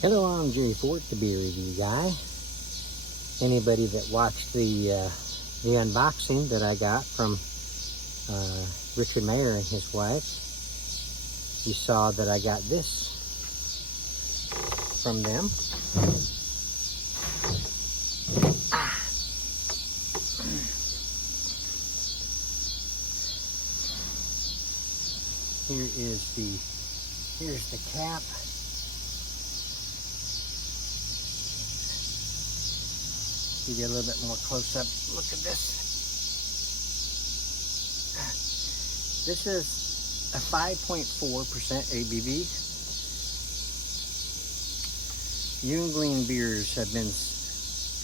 Hello, I'm Jerry Fort, the beer review guy. Anybody that watched the unboxing that I got from Richard Maher and his wife, you saw that I got this from them. Here's the cap. Give you a little bit more close up look at this. This is a 5.4% ABV. Yuengling beers have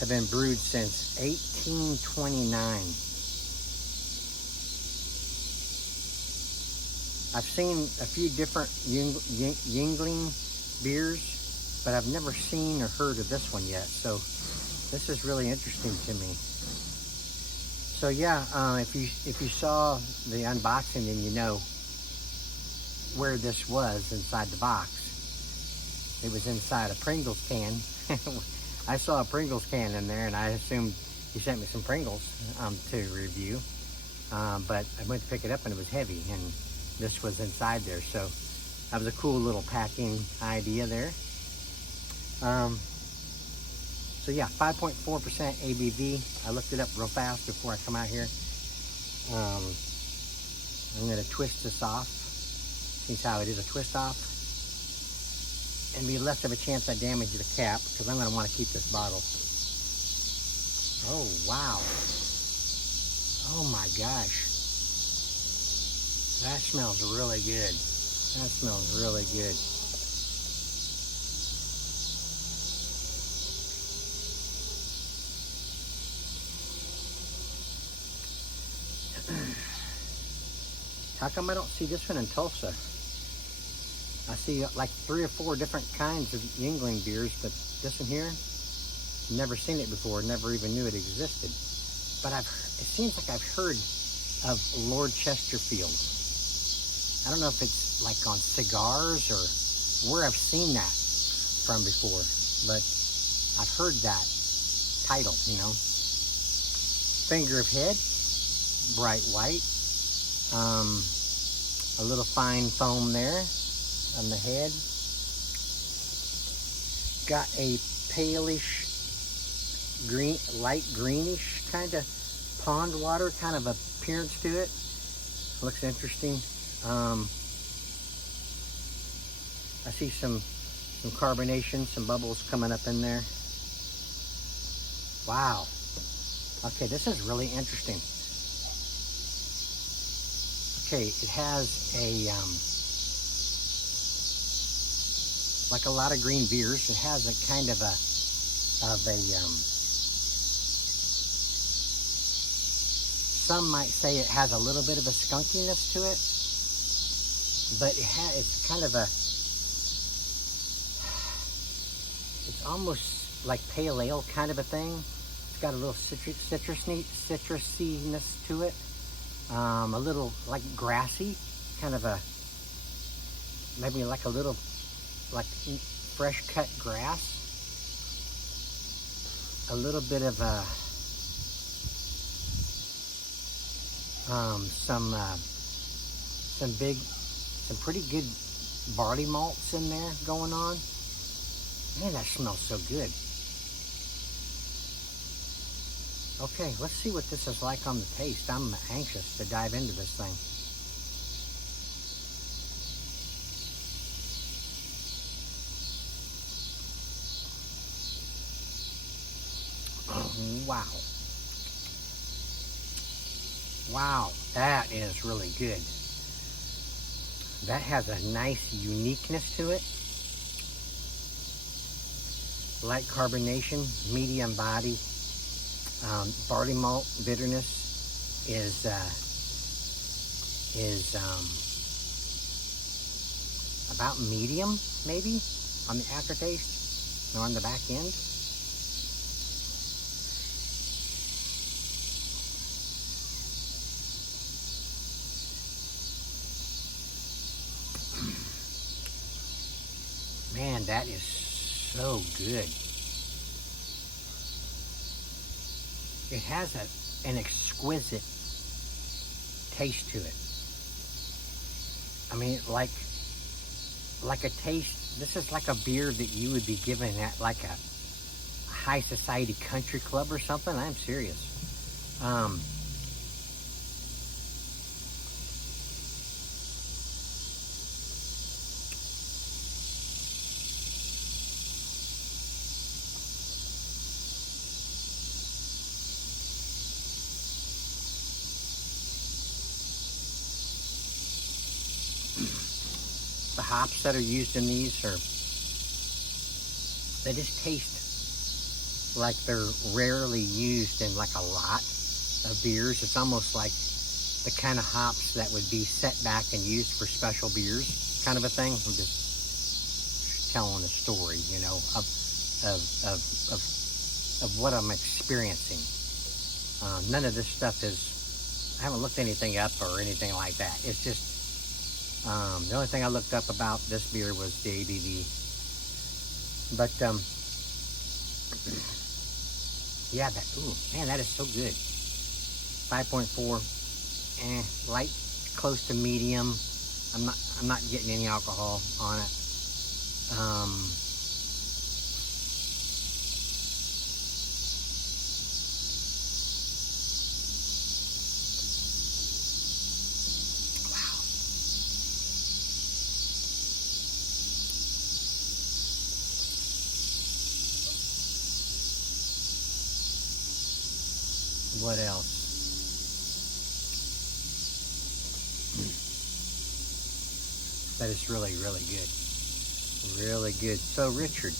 been brewed since 1829. I've seen a few different Yuengling beers, but I've never seen or heard of this one yet. So this is really interesting to me. So yeah, if you saw the unboxing, then you know where this was inside the box. It was inside a Pringles can. I saw a Pringles can in there, and I assumed he sent me some Pringles to review. But I went to pick it up, and it was heavy, and this was inside there. So that was a cool little packing idea there. So yeah, 5.4% ABV. I looked it up real fast before I come out here. I'm gonna twist this off. See how it is a twist off. And be less of a chance I damage the cap, because I'm gonna want to keep this bottle. Oh, wow. Oh my gosh. That smells really good. That smells really good. How come I don't see this one in Tulsa? I see like 3 or 4 different kinds of Yuengling beers, but this one here, never seen it before, never even knew it existed. But it seems like I've heard of Lord Chesterfield. I don't know if it's like on cigars or where I've seen that from before, but I've heard that title, you know. Finger of head, bright white. A little fine foam there on the head. Got a palish green, light greenish kind of pond water kind of appearance to it. Looks interesting. I see some carbonation, some bubbles coming up in there. Wow. Okay, this is really interesting. Okay, it has a, like a lot of green beers, it has a kind of some might say it has a little bit of a skunkiness to it, but it's kind of it's almost like pale ale kind of a thing. It's got a little citrusiness to it. A little like grassy, kind of maybe like a little like fresh cut grass. A little bit of some pretty good barley malts in there going on. Man, that smells so good. Okay, let's see what this is like on the taste. I'm anxious to dive into this thing. Oh, wow. Wow, that is really good. That has a nice uniqueness to it. Light carbonation, medium body. Barley malt bitterness is about medium, maybe, on the aftertaste or on the back end. Man, that is so good. It has an exquisite taste to it. I mean, like a taste. This is like a beer that you would be given at like a high society country club or something. I'm serious. The hops that are used in these they just taste like they're rarely used in like a lot of beers. It's almost like the kind of hops that would be set back and used for special beers, kind of a thing. I'm just telling a story, you know, of what I'm experiencing. None of this stuff is, I haven't looked anything up or anything like that. It's just, the only thing I looked up about this beer was the ABV. But, yeah, ooh, man, that is so good. 5.4, light, close to medium. I'm not getting any alcohol on it. What else? That is really, really good. Really good. So, Richard,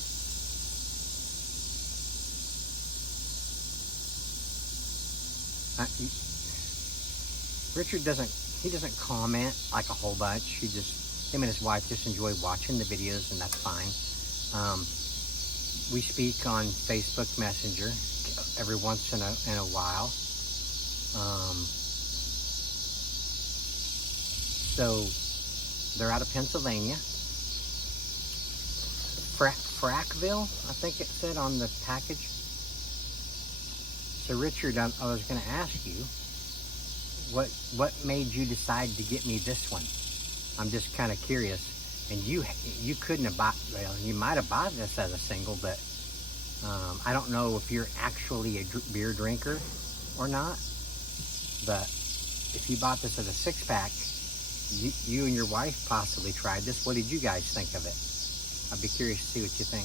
Richard doesn't comment like a whole bunch. Him and his wife just enjoy watching the videos, and that's fine. We speak on Facebook Messenger every once in a while. So they're out of Pennsylvania. Frackville, I think it said on the package. So Richard, I was going to ask you, what made you decide to get me this one? I'm just kind of curious. And you couldn't have bought, well, you might have bought this as a single, but I don't know if you're actually a beer drinker or not. But if you bought this as a 6-pack, you and your wife possibly tried this. What did you guys think of it? I'd be curious to see what you think.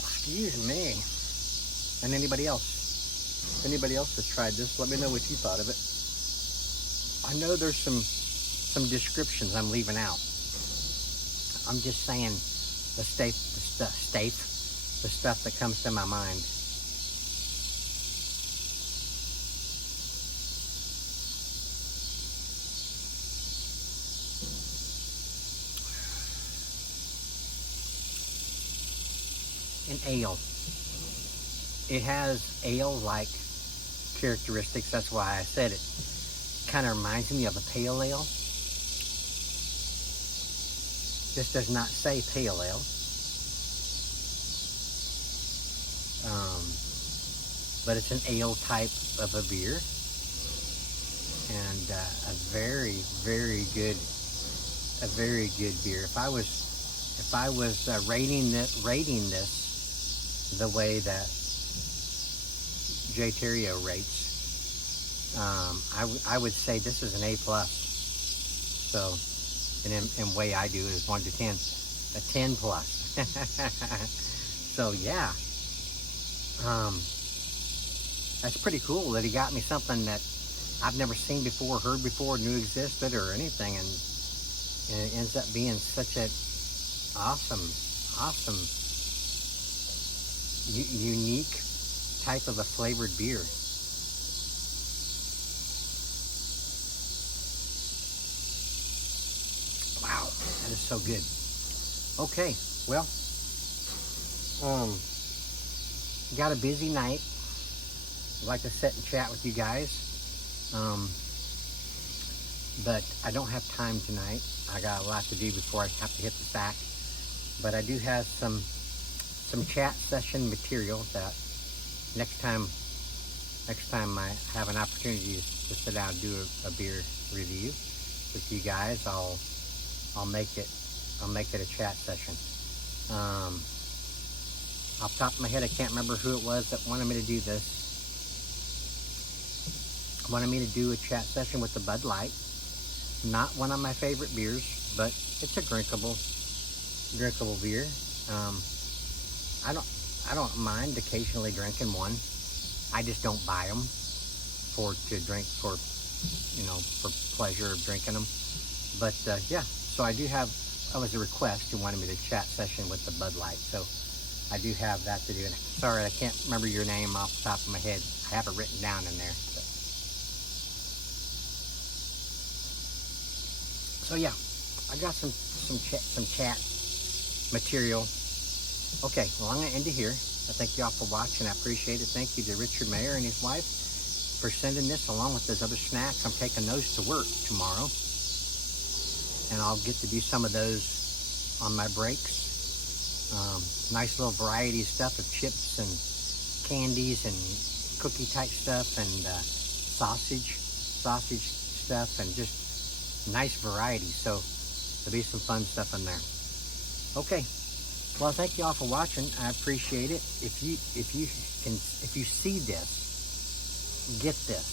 Excuse me. And anybody else? If anybody else has tried this, let me know what you thought of it. I know there's some descriptions I'm leaving out. I'm just saying the stuff that comes to my mind. An ale. It has ale-like characteristics. That's why I said it. Kind of reminds me of a pale ale. This does not say pale ale. But it's an ale type of a beer. And a very, very good beer. If I was rating this the way that J. Terrio rates, I would say this is an A+. So, and way I do is 1 to 10, a 10+. So yeah, that's pretty cool that he got me something that I've never seen before, heard before, knew existed or anything, and it ends up being such a awesome, unique type of a flavored beer. Wow, that is so good. Okay, well, got a busy night. I'd like to sit and chat with you guys. but I don't have time tonight. I got a lot to do before I have to hit the sack. But I do have some chat session material that next time I have an opportunity to sit down and do a beer review with you guys, I'll make it a chat session. Off the top of my head, I can't remember who it was that wanted me to do this. Wanted me to do a chat session with the Bud Light. Not one of my favorite beers, but it's a drinkable beer. I don't mind occasionally drinking one. I just don't buy them to drink for pleasure of drinking them. But yeah, so I do have. That was a request who wanted me to chat session with the Bud Light. So I do have that to do. And sorry, I can't remember your name off the top of my head. I have it written down in there. So yeah, I got some chat material. Okay, well, I'm going to end it here. I thank you all for watching. I appreciate it. Thank you to Richard Maher and his wife for sending this along with those other snacks. I'm taking those to work tomorrow, and I'll get to do some of those on my breaks. Nice little variety of stuff of chips and candies and cookie type stuff and sausage stuff, and just nice variety. So there'll be some fun stuff in there. Okay. Well, thank you all for watching. I appreciate it. If you see this, get this,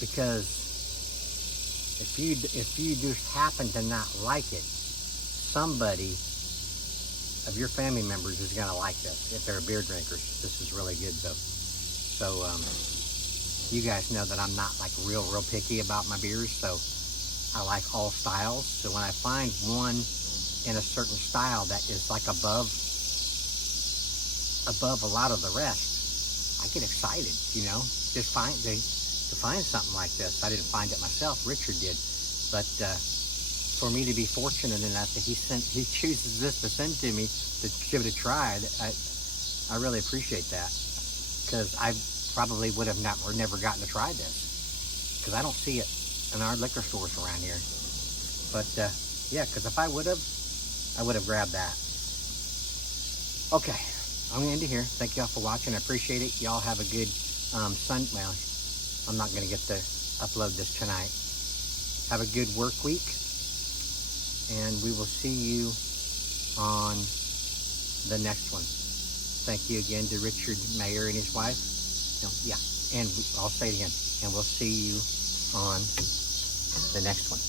because if you just happen to not like it, somebody of your family members is gonna like this. If they're beer drinkers, this is really good though. So you guys know that I'm not like real picky about my beers, so I like all styles. So when I find one in a certain style that is like above a lot of the rest, I get excited, to find something like this. I didn't find it myself, Richard did, but for me to be fortunate enough that he chooses this to send to me to give it a try, I really appreciate that, because I probably would have never gotten to try this, because I don't see it in our liquor stores around here. But yeah, because if I would have grabbed that. Okay, I'm going to end it here. Thank you all for watching. I appreciate it. Y'all have a good well, I'm not going to get to upload this tonight. Have a good work week, and we will see you on the next one. Thank you again to Richard Maher and his wife. Yeah, and I'll say it again, and we'll see you on the next one.